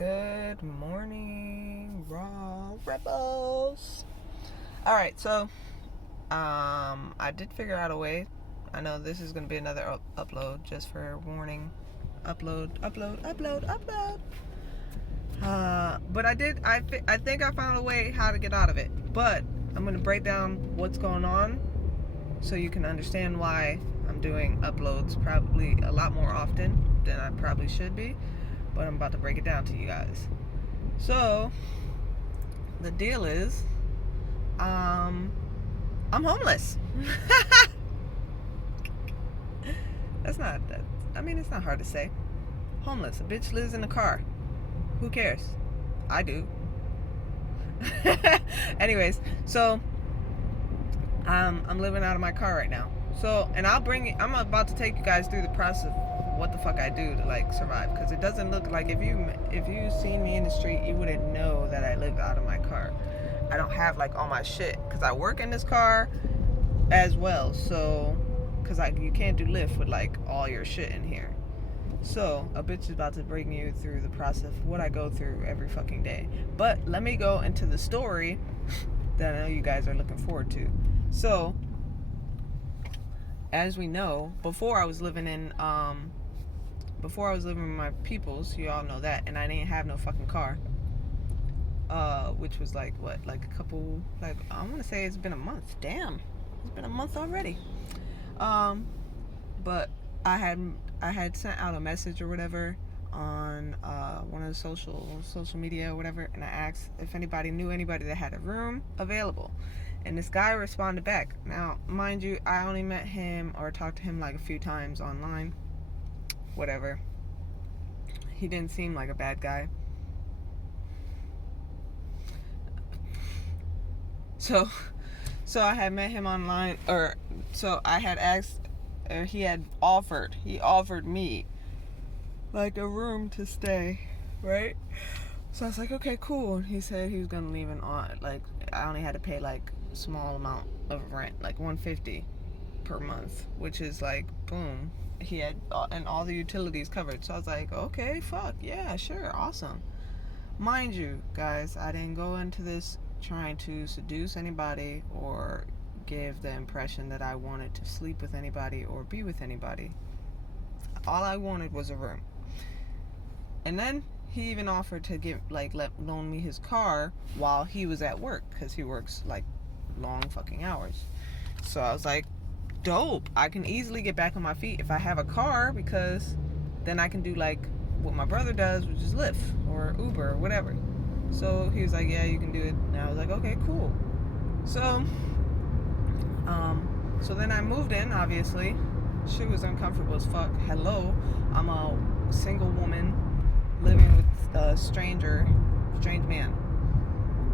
Good morning, Raw Rebels. Alright, so I did figure out a way. I know this is going to be another upload, just for warning. Upload. But I think I found a way how to get out of it. But I'm going to break down what's going on so you can understand why I'm doing uploads probably a lot more often than I probably should be. But I'm about to break it down to you guys. So, the deal is, I'm homeless. It's not hard to say. Homeless. A bitch lives in a car. Who cares? I do. Anyways, so, I'm living out of my car right now. So, and I'm about to take you guys through the process of what the fuck I do to like survive, because it doesn't look like, if you seen me in the street, you wouldn't know that I live out of my car. I don't have like all my shit because I work in this car as well, so because you can't do Lyft with like all your shit in here. So a bitch is about to bring you through the process of what I go through every fucking day. But let me go into the story that I know you guys are looking forward to. So, as we know, before I was living with my peoples, you all know that, and I didn't have no fucking car. Which was like I want to say it's been a month. Damn, it's been a month already. But I had sent out a message or whatever on one of the social media or whatever, and I asked if anybody knew anybody that had a room available. And this guy responded back. Now, mind you, I only met him or talked to him like a few times online. Whatever. He didn't seem like a bad guy. So I had met him online, so I had asked, or he offered me like a room to stay, right? So I was like, okay, cool. He said he was gonna leave like I only had to pay like a small amount of rent, like $150 per month, which is like boom. He had and all the utilities covered. So I was like, okay, fuck yeah, sure, awesome. Mind you, guys, I didn't go into this trying to seduce anybody or give the impression that I wanted to sleep with anybody or be with anybody. All I wanted was a room. And then he even offered to loan me his car while he was at work, because he works like long fucking hours. So I was like, dope, I can easily get back on my feet if I have a car, because then I can do like what my brother does, which is Lyft or Uber or whatever. So he was like, yeah, you can do it. And I was like, okay, cool. So then I moved in, obviously. Shit was uncomfortable as fuck. Hello, I'm a single woman living with a strange man.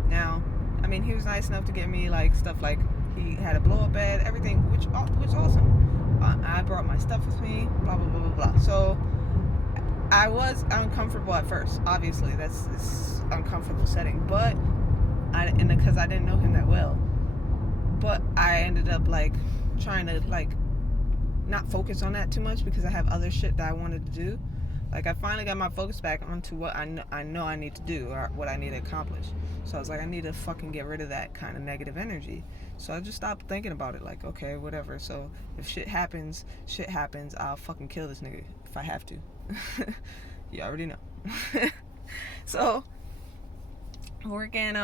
Now, I mean, he was nice enough to get me like stuff, like he had a blow-up bed, everything, which awesome. I brought my stuff with me, blah blah blah blah blah. So I was uncomfortable at first. Obviously, that's this uncomfortable setting, but because I didn't know him that well. But I ended up like trying to like not focus on that too much, because I have other shit that I wanted to do. Like I finally got my focus back onto what I know I need to do, or what I need to accomplish. So I was like, I need to fucking get rid of that kind of negative energy. So I just stopped thinking about it. Like, okay, whatever. So if shit happens. I'll fucking kill this nigga if I have to. You already know. So working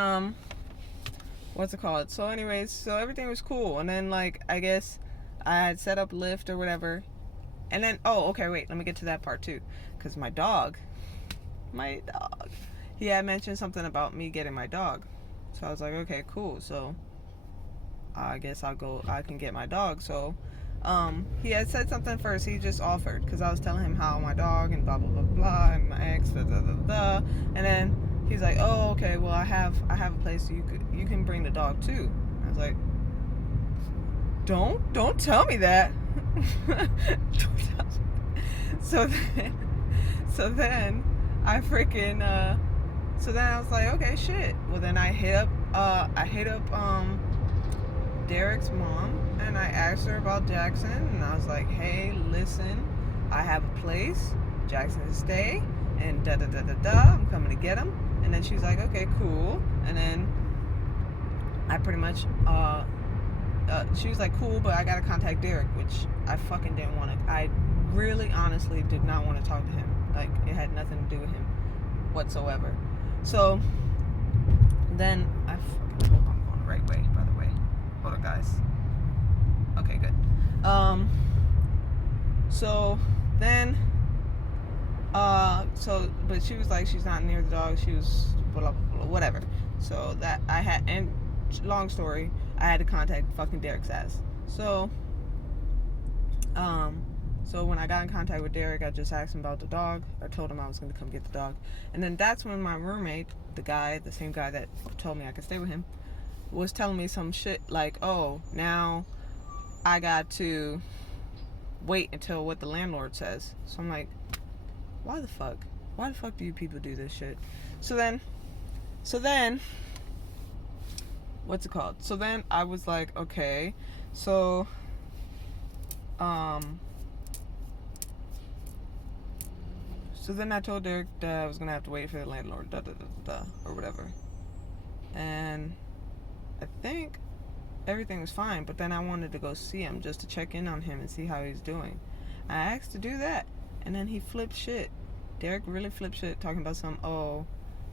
what's it called? So anyways, so everything was cool, and then like I guess I had set up Lyft or whatever, and then okay, wait, let me get to that part too, because my dog, he had mentioned something about me getting my dog. So I was like, okay, cool. So I guess I can get my dog. So he had said something first. He just offered, because I was telling him how my dog and blah blah blah blah, and my ex da da da da, and then he's like, oh, okay, well I have a place so you can bring the dog too. I was like, don't tell me that. So then I freaking so then I was like, okay, shit. Well, then I hit up Derek's mom, and I asked her about Jackson, and I was like, hey, listen, I have a place Jackson to stay, and I'm coming to get him. And then she's like, okay, cool. And then I pretty much, she was like, cool, but I gotta contact Derek, which I fucking didn't want to. I really, honestly did not want to talk to him. Like, it had nothing to do with him whatsoever. So then I fucking hope I'm going the right way, by the way. Hold on, guys. Okay, good. So then, but she was like, she's not near the dog. She was blah, blah, blah, whatever. So that I had, and long story, I had to contact fucking Derek's ass. So when I got in contact with Derek, I just asked him about the dog. I told him I was going to come get the dog. And then that's when my roommate, the same guy that told me I could stay with him, was telling me some shit like, oh, now I got to wait until what the landlord says. So I'm like, why the fuck do you people do this shit? So then what's it called? So then I was like, okay, so then I told Derek that I was gonna have to wait for the landlord, or whatever. And I think everything was fine, but then I wanted to go see him just to check in on him and see how he's doing. I asked to do that, and then he flipped shit. Derek really flipped shit, talking about some,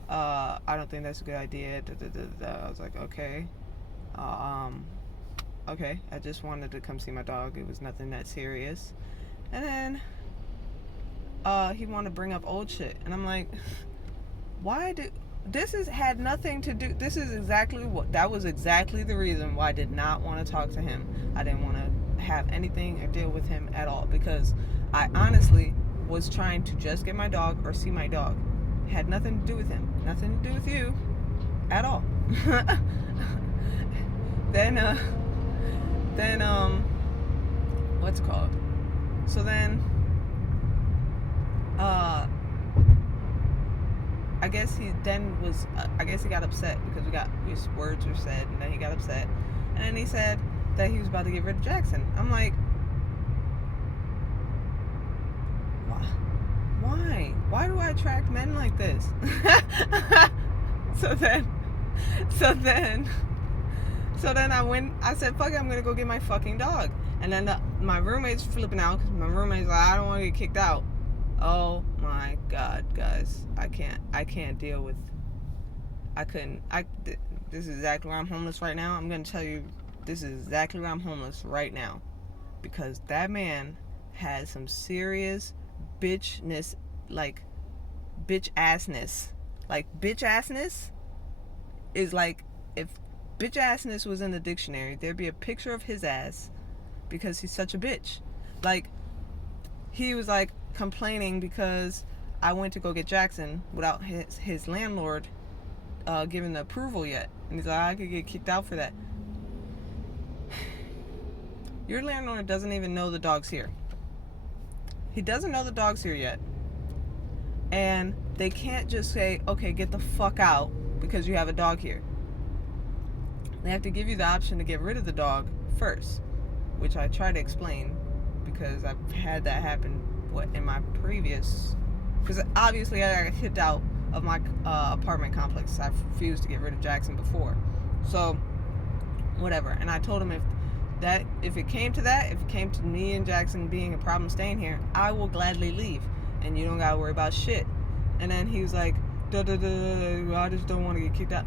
I don't think that's a good idea. I was like, okay. Okay, I just wanted to come see my dog. It was nothing that serious. And then he wanted to bring up old shit, and I'm like, had nothing to do. That was exactly the reason why I did not want to talk to him. I didn't want to have anything or deal with him at all, because I honestly was trying to just get my dog or see my dog. It had nothing to do with him, nothing to do with you at all. Then what's it called? So then I guess he got upset because his words were said, and then he got upset, and then he said that he was about to get rid of Jackson. I'm like, why do I attract men like this? So then I said, fuck it, I'm gonna go get my fucking dog. And then my roommate's flipping out, because my roommate's like, I don't want to get kicked out. Oh my god, guys, I can't deal with, this is exactly where I'm homeless right now. I'm gonna tell you, this is exactly where I'm homeless right now, because that man has some serious bitchness, like bitch assness. Like, bitch assness is like, if bitch assness was in the dictionary, there'd be a picture of his ass, because he's such a bitch. Like, he was like complaining because I went to go get Jackson without his landlord giving the approval yet, and he's like, I could get kicked out for that. Your landlord doesn't even know the dog's here. He doesn't know the dog's here yet, and they can't just say, okay, get the fuck out because you have a dog here. They have to give you the option to get rid of the dog first, which I try to explain, because I've had that happen in my previous, because obviously I got kicked out of my apartment complex. I refused to get rid of Jackson before, so whatever. And I told him if it came to me and Jackson being a problem staying here, I will gladly leave, and you don't gotta worry about shit. And then he was like, I just don't want to get kicked out.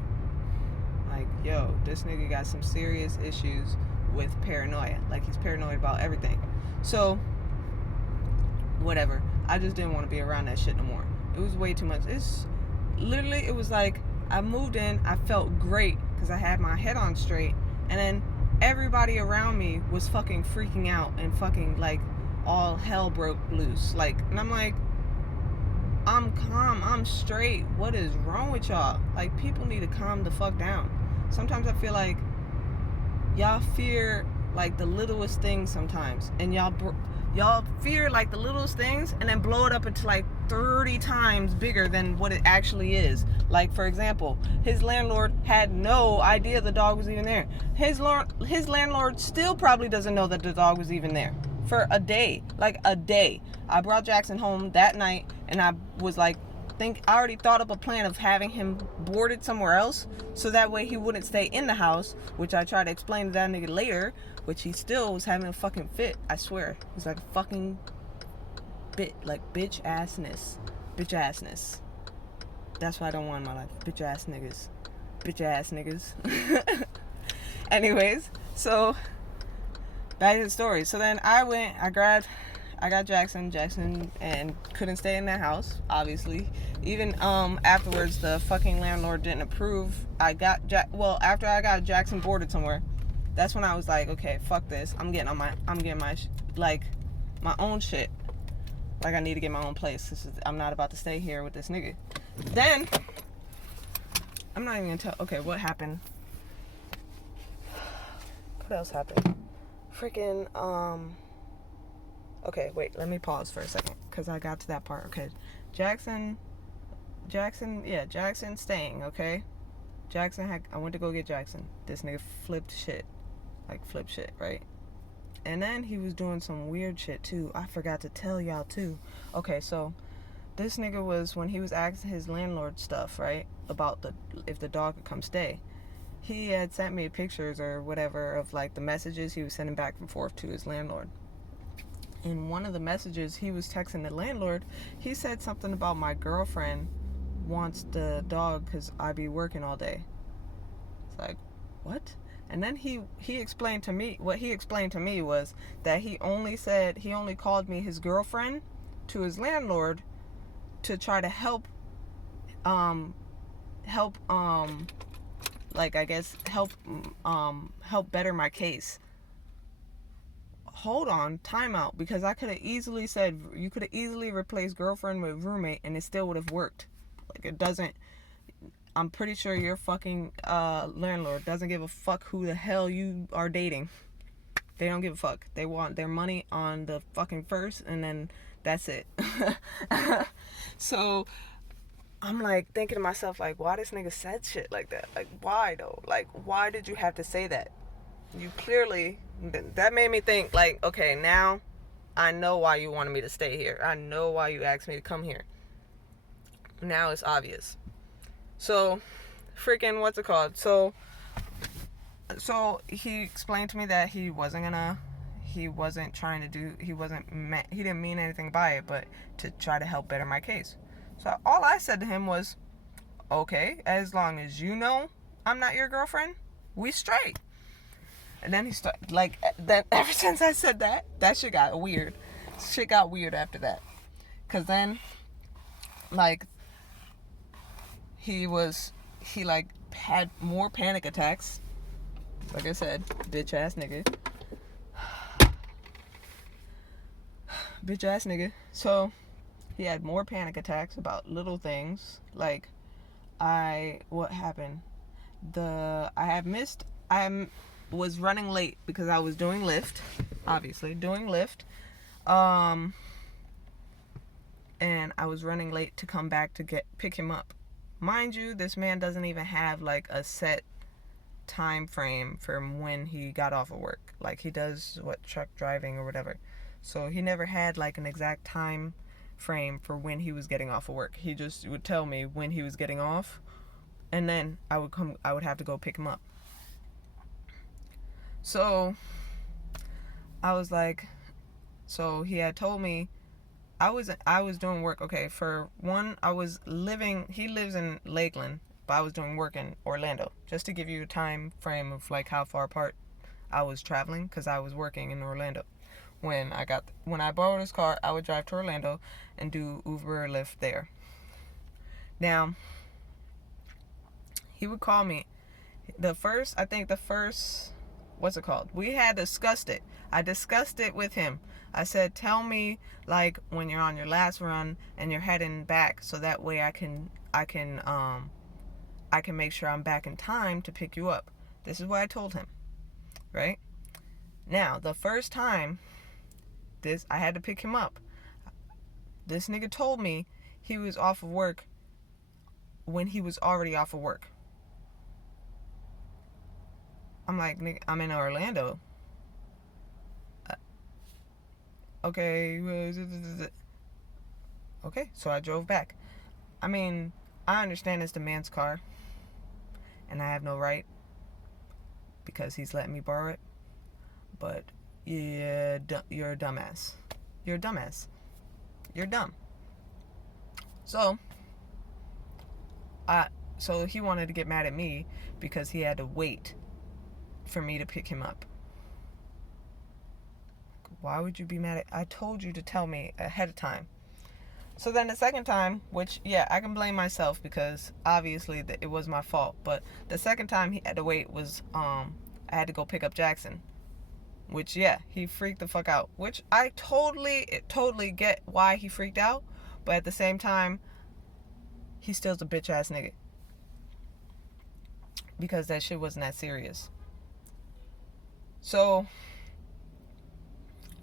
Like, yo, this nigga got some serious issues with paranoia. Like, he's paranoid about everything. So whatever, I just didn't want to be around that shit no more. It was way too much. It was like, I moved in, I felt great because I had my head on straight, and then everybody around me was fucking freaking out, and fucking like all hell broke loose. Like, and I'm like, I'm calm, I'm straight, what is wrong with y'all? Like, people need to calm the fuck down. Sometimes I feel like y'all fear like the littlest things sometimes, and y'all fear like the littlest things and then blow it up into like 30 times bigger than what it actually is. Like, for example, his landlord had no idea the dog was even there. His landlord still probably doesn't know that the dog was even there for a day. Like, a day. I brought Jackson home that night, and I was like, I already thought up a plan of having him boarded somewhere else, so that way he wouldn't stay in the house, which I tried to explain to that nigga later, which he still was having a fucking fit. I swear. He's like a fucking bitch assness. That's what I don't want in my life. Bitch ass niggas. Anyways, so back to the story. So then I got Jackson, and couldn't stay in that house, obviously. Even afterwards, the fucking landlord didn't approve. After I got Jackson boarded somewhere, that's when I was like, okay, fuck this. I'm getting my own shit. Like, I need to get my own place. I'm not about to stay here with this nigga. Then I'm not even gonna tell. Okay, what happened? What else happened? Freaking Okay, wait, let me pause for a second, because I got to that part. Okay, Jackson staying, okay? I went to go get Jackson. This nigga flipped shit, right? And then he was doing some weird shit, too. I forgot to tell y'all, too. Okay, so this nigga was, when he was asking his landlord stuff, right, about if the dog could come stay, he had sent me pictures or whatever of, like, the messages he was sending back and forth to his landlord. In one of the messages he was texting the landlord, he said something about my girlfriend wants the dog because I be working all day. It's like, what? And then he explained to me, what he explained to me was that he only called me his girlfriend to his landlord to try to help better my case. Hold on, time out, because I could have easily said, you could have easily replaced girlfriend with roommate and it still would have worked. Like, it doesn't. I'm pretty sure your fucking landlord doesn't give a fuck who the hell you are dating. They don't give a fuck. They want their money on the fucking first, and then that's it. So I'm like thinking to myself, like, why this nigga said shit like that? Like, why though? Like, why did you have to say that? You clearly, that made me think, like, okay, now I know why you wanted me to stay here. I know why you asked me to come here. Now it's obvious. So, freaking, what's it called? So he explained to me that he didn't mean anything by it, but to try to help better my case. So all I said to him was, okay, as long as you know I'm not your girlfriend, we straight. And then he started, like, then ever since I said that shit got weird. Shit got weird after that. Because then, like, he had more panic attacks. Like I said, bitch ass nigga. Bitch ass nigga. So, he had more panic attacks about little things. Like, what happened? I was running late because I was doing Lyft. Obviously, doing Lyft. And I was running late to come back to pick him up. Mind you, this man doesn't even have, like, a set time frame from when he got off of work. Like, he does, truck driving or whatever. So he never had, like, an exact time frame for when he was getting off of work. He just would tell me when he was getting off, and then I would have to go pick him up. So I was like, so he had told me I was doing work. Okay, for one, he lives in Lakeland, but I was doing work in Orlando, just to give you a time frame of, like, how far apart I was traveling, because I was working in Orlando. When I borrowed his car, I would drive to Orlando and do Uber or Lyft there. Now, he would call me. What's it called? We had discussed it. I discussed it with him. I said, tell me, like, when you're on your last run and you're heading back, so that way I can make sure I'm back in time to pick you up. This is what I told him, right? Now, the first time I had to pick him up, this nigga told me he was off of work when he was already off of work. I'm like, nigga, I'm in Orlando. Okay, Okay, so I drove back. I mean, I understand it's the man's car, and I have no right because he's letting me borrow it. But yeah, you're a dumbass. You're a dumbass. You're dumb. So I so he wanted to get mad at me because he had to wait for me to pick him up. Why would you be mad at? I told you to tell me ahead of time. So then the second time, which, yeah, I can blame myself because obviously it was my fault. But the second time he had to wait was, I had to go pick up Jackson. Which, yeah, he freaked the fuck out. Which I totally get why he freaked out. But at the same time, he still's a bitch ass nigga. Because that shit wasn't that serious. So,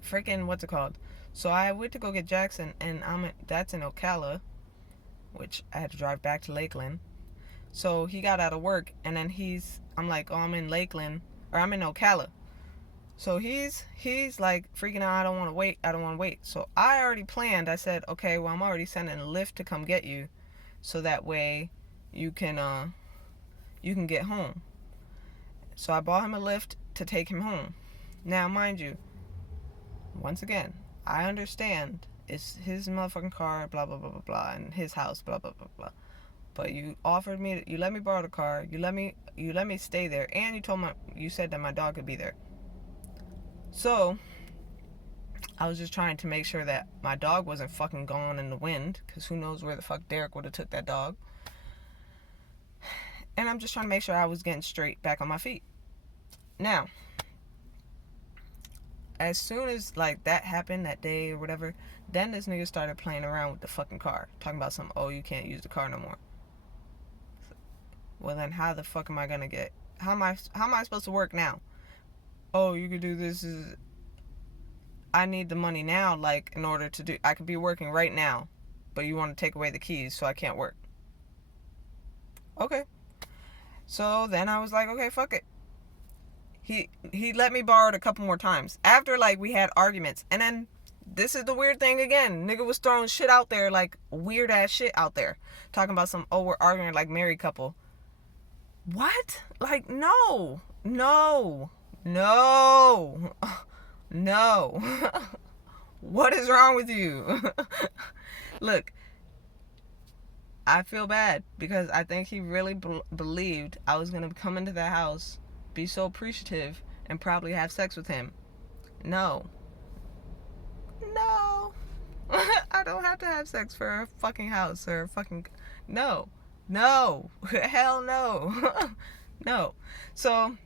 freaking, what's it called? So I went to go get Jackson, and that's in Ocala, which I had to drive back to Lakeland. So he got out of work, and then I'm like, oh, I'm in Lakeland, or I'm in Ocala. So he's like freaking out, I don't want to wait. So I already planned, I said, okay, well, I'm already sending a Lyft to come get you, so that way you can get home. So I bought him a Lyft to take him home. Now, mind you, once again, I understand it's his motherfucking car, blah, blah, blah, blah, blah, and his house, blah, blah, blah, blah. But you let me borrow the car, you let me stay there, and you said that my dog could be there. So, I was just trying to make sure that my dog wasn't fucking gone in the wind, because who knows where the fuck Derek would have took that dog. And I'm just trying to make sure I was getting straight back on my feet. Now, as soon as like that happened that day or whatever, then this nigga started playing around with the fucking car, talking about some, oh, you can't use the car no more. Well, then how the fuck am I gonna get? How am I supposed to work now? Oh, you could do this. I need the money now, like in order to do. I could be working right now, but you want to take away the keys, so I can't work. Okay. So then I was like, okay, fuck it. He let me borrow it a couple more times after like we had arguments, and then this is the weird thing again. Nigga was throwing shit out there, like weird ass shit out there, talking about some, oh, we're arguing like married couple. What? Like, no. What is wrong with you? Look, I feel bad because I think he really believed I was going to come into the house, be so appreciative, and probably have sex with him. No. I don't have to have sex for a fucking house or a fucking... No. Hell no. No. So,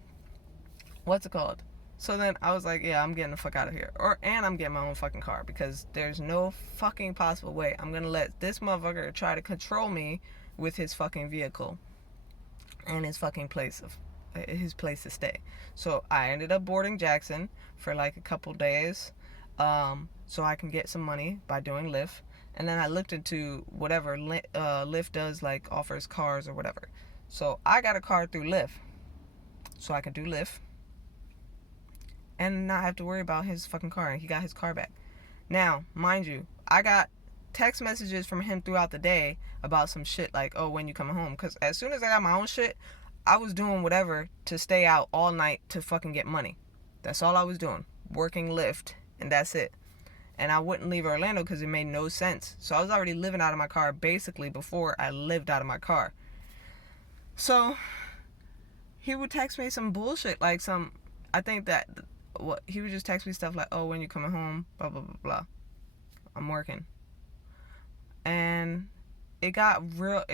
what's it called? So then I was like, yeah, I'm getting the fuck out of here. And I'm getting my own fucking car, because there's no fucking possible way I'm gonna let this motherfucker try to control me with his fucking vehicle and his fucking place to stay. So I ended up boarding Jackson for like a couple days, so I can get some money by doing Lyft. And then I looked into whatever Lyft does, like offers cars or whatever. So I got a car through Lyft, so I could do Lyft and not have to worry about his fucking car. And he got his car back. Now, mind you, I got text messages from him throughout the day about some shit like, oh, when you coming home? Because as soon as I got my own shit, I was doing whatever to stay out all night to fucking get money. That's all I was doing. Working Lyft, and that's it. And I wouldn't leave Orlando because it made no sense. So I was already living out of my car basically before I lived out of my car. So he would text me some bullshit, like he would just text me stuff like, oh, when you coming home, blah, blah, blah, blah. I'm working. And it got real,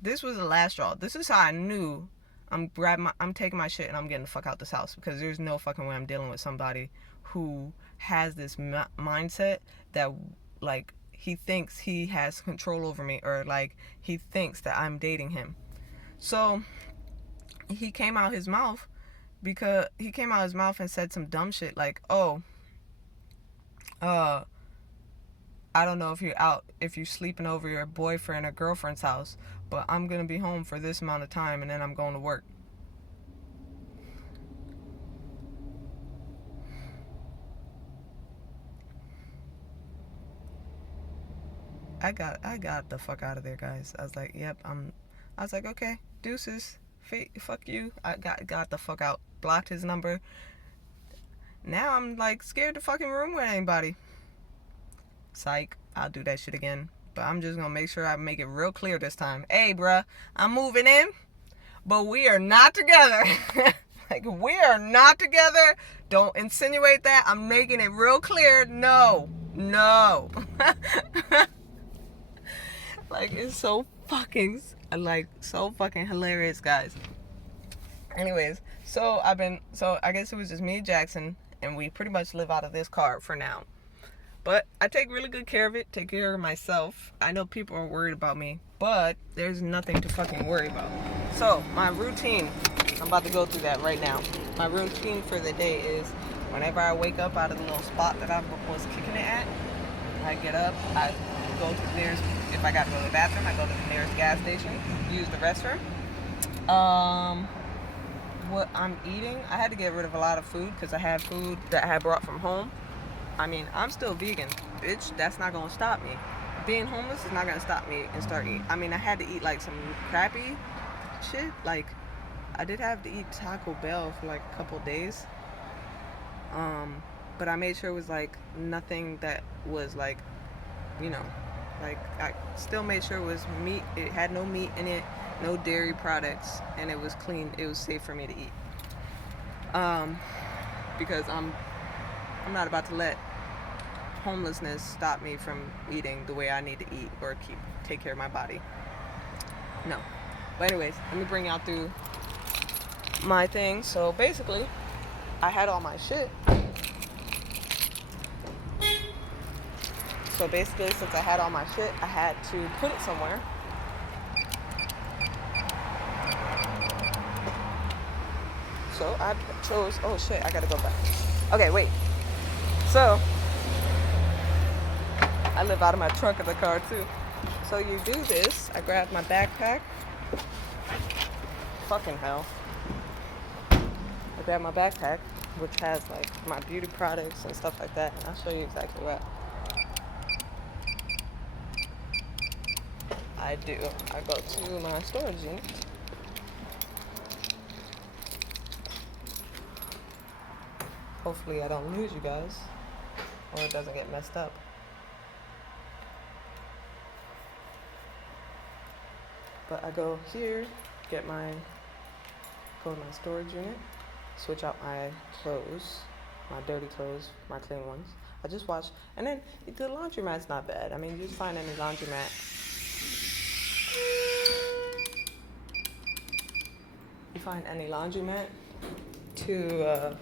this was the last straw. This is how I knew I'm taking my shit and I'm getting the fuck out this house, because there's no fucking way I'm dealing with somebody who has this mindset that, like, he thinks he has control over me, or like he thinks that I'm dating him. So he came out his mouth and said some dumb shit like, oh, I don't know if you're sleeping over your boyfriend or girlfriend's house, but I'm gonna be home for this amount of time and then I'm going to work. I got the fuck out of there, guys. I was like, yep, I was like, okay, deuces, fuck you. I got the fuck out. Blocked his number. Now I'm like scared to fucking room with anybody. Psych, I'll do that shit again. But I'm just gonna make sure I make it real clear this time. Hey, bruh, I'm moving in, but we are not together. Like, we are not together. Don't insinuate that. I'm making it real clear. No. Like, it's so fucking hilarious, guys. Anyways, so I guess it was just me and Jackson, and we pretty much live out of this car for now. But I take really good care of it, take care of myself. I know people are worried about me, but there's nothing to fucking worry about. So, my routine, I'm about to go through that right now. My routine for the day is whenever I wake up out of the little spot that I was kicking it at, I get up, I go to the nearest, if I gotta go to the bathroom, I go to the nearest gas station, use the restroom. What I'm eating, I had to get rid of a lot of food because I had food that I had brought from home. I mean, I'm still vegan, bitch. That's not gonna stop me. Being homeless is not gonna stop me and start eating. I mean, I had to eat like some crappy shit. Like, I did have to eat Taco Bell for like a couple days. But I made sure it was like nothing that was like, you know, like I still made sure it was meat. It had no meat in it, no dairy products, and it was clean. It was safe for me to eat. Because I'm not about to let homelessness stop me from eating the way I need to eat or take care of my body. No. But anyways, let me bring y'all through my thing. So basically, I had all my shit. So basically, since I had all my shit, I had to put it somewhere. So I chose, oh shit, I gotta go back. Okay, wait. So, I live out of my trunk of the car too. So you do this, I grab my backpack. Fucking hell. I grab my backpack, which has like my beauty products and stuff like that, and I'll show you exactly what I do. I go to my storage unit. Hopefully I don't lose you guys, or it doesn't get messed up. But I go here, go to my storage unit, switch out my clothes, my dirty clothes, my clean ones. I just wash, and then the laundromat's not bad. I mean, you just find any laundromat. You find any laundromat to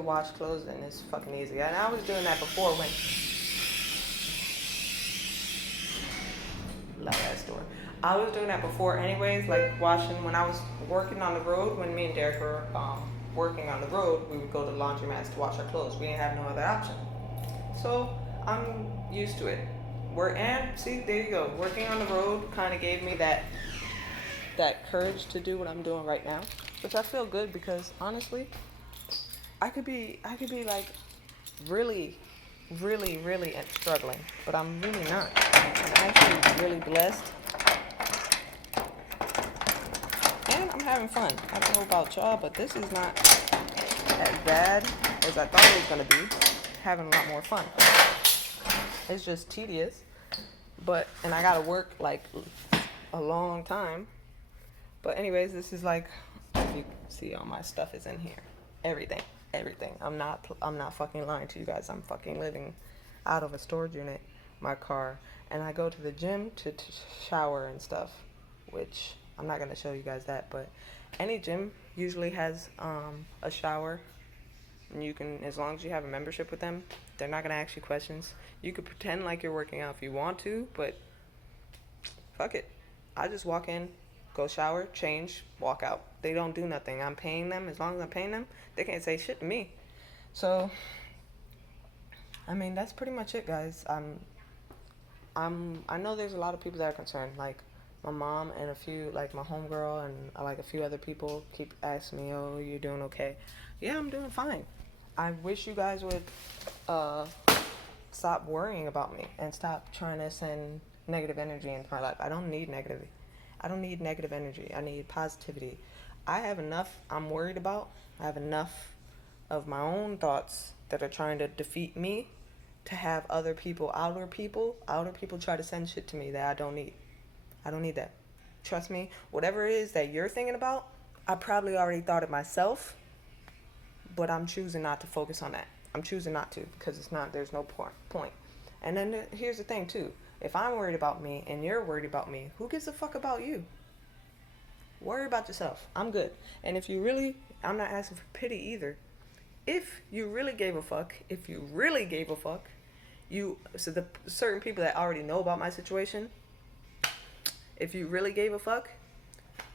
wash clothes in, it's fucking easy. And I was doing that before when love that store. I was doing that before anyways, like washing when I was working on the road. When me and Derek were working on the road, we would go to laundromats to wash our clothes. We didn't have no other option. So I'm used to it. See, there you go. Working on the road kind of gave me that courage to do what I'm doing right now, which I feel good because honestly, I could be like really, really, really struggling, but I'm really not. I'm actually really blessed, and I'm having fun. I don't know about y'all, but this is not as bad as I thought it was gonna be. Having a lot more fun. It's just tedious, and I gotta work like a long time. But anyways, this is like, if you see, all my stuff is in here. Everything. I'm not fucking lying to you guys. I'm fucking living out of a storage unit, my car, and I go to the gym to shower and stuff, which I'm not gonna show you guys that, but any gym usually has a shower, and you can, as long as you have a membership with them, they're not gonna ask you questions. You could pretend like you're working out if you want to, but fuck it. I just walk in, go shower, change, walk out. They don't do nothing. I'm paying them. As long as I'm paying them, they can't say shit to me. So, I mean, that's pretty much it, guys. I know there's a lot of people that are concerned. Like, my mom and a few, like, my homegirl and, like, a few other people keep asking me, oh, you're doing okay? Yeah, I'm doing fine. I wish you guys would, stop worrying about me and stop trying to send negative energy into my life. I don't need negativity. I don't need negative energy. I need positivity. I have enough I'm worried about. I have enough of my own thoughts that are trying to defeat me to have outer people try to send shit to me that I don't need. I don't need that. Trust me, whatever it is that you're thinking about, I probably already thought it myself, but I'm choosing not to focus on that. I'm choosing not to because there's no point. And then here's the thing too. If I'm worried about me and you're worried about me, who gives a fuck about you? Worry about yourself. I'm good. And if you really, I'm not asking for pity either. If you really gave a fuck, so the certain people that already know about my situation, if you really gave a fuck,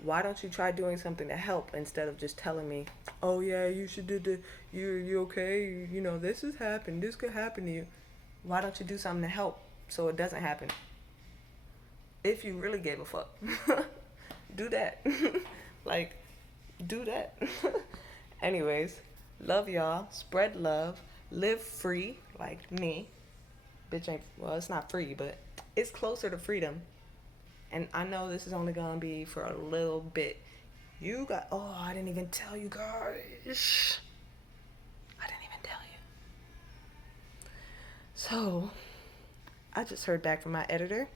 why don't you try doing something to help instead of just telling me, oh yeah, you should do you okay, you know, this has happened, this could happen to you. Why don't you do something to help so it doesn't happen? If you really gave a fuck. Do that. Like, do that. Anyways, love y'all. Spread love. Live free like me. Bitch ain't, well, it's not free, but it's closer to freedom. And I know this is only gonna be for a little bit. I didn't even tell you guys. I didn't even tell you. So, I just heard back from my editor.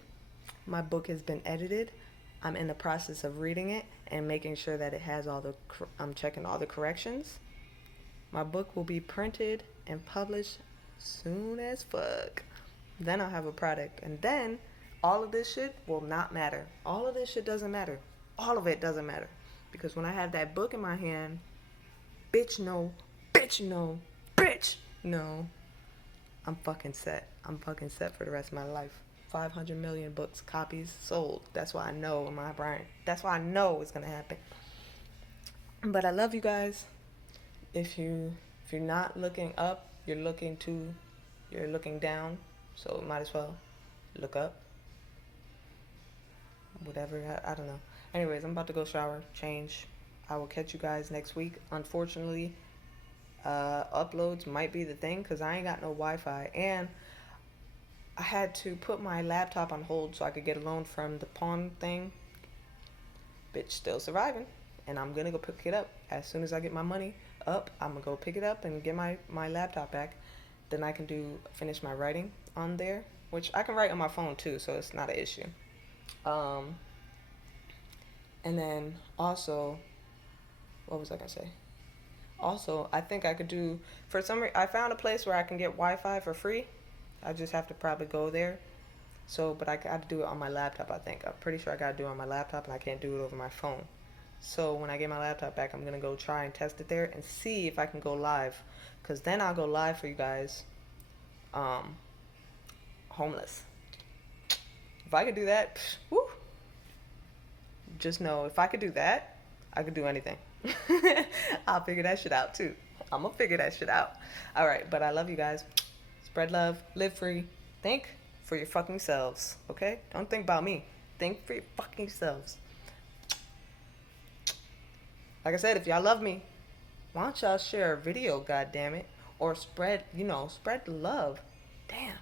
My book has been edited. I'm in the process of reading it and making sure that it has I'm checking all the corrections. My book will be printed and published soon as fuck. Then I'll have a product. And then all of this shit will not matter. All of this shit doesn't matter. All of it doesn't matter. Because when I have that book in my hand, bitch no, I'm fucking set. I'm fucking set for the rest of my life. 500 million books, copies sold. That's why I know in my brain. That's why I know it's gonna happen. But I love you guys. If you're not looking up, you're looking down. So might as well look up. Whatever, I don't know. Anyways, I'm about to go shower, change. I will catch you guys next week. Unfortunately, uploads might be the thing because I ain't got no Wi-Fi, and I had to put my laptop on hold so I could get a loan from the pawn thing. Bitch still surviving, and I'm gonna go pick it up as soon as I get my money up. I'm gonna go pick it up and get my laptop back. Then I can finish my writing on there, which I can write on my phone too, so it's not an issue. And then also, what was I gonna say? Also, I think I could do, I found a place where I can get Wi-Fi for free. I just have to probably go there. So, but I got to do it on my laptop, I think. I'm pretty sure I got to do it on my laptop, and I can't do it over my phone. So when I get my laptop back, I'm going to go try and test it there and see if I can go live. Because then I'll go live for you guys, homeless. If I could do that, woo. Just know, if I could do that, I could do anything. I'll figure that shit out too. I'm gonna figure that shit out. All right, but I love you guys. Spread love, live free. Think for your fucking selves, okay? Don't think about me. Think for your fucking selves. Like I said, if y'all love me, why don't y'all share a video, goddammit? Or spread the love. Damn.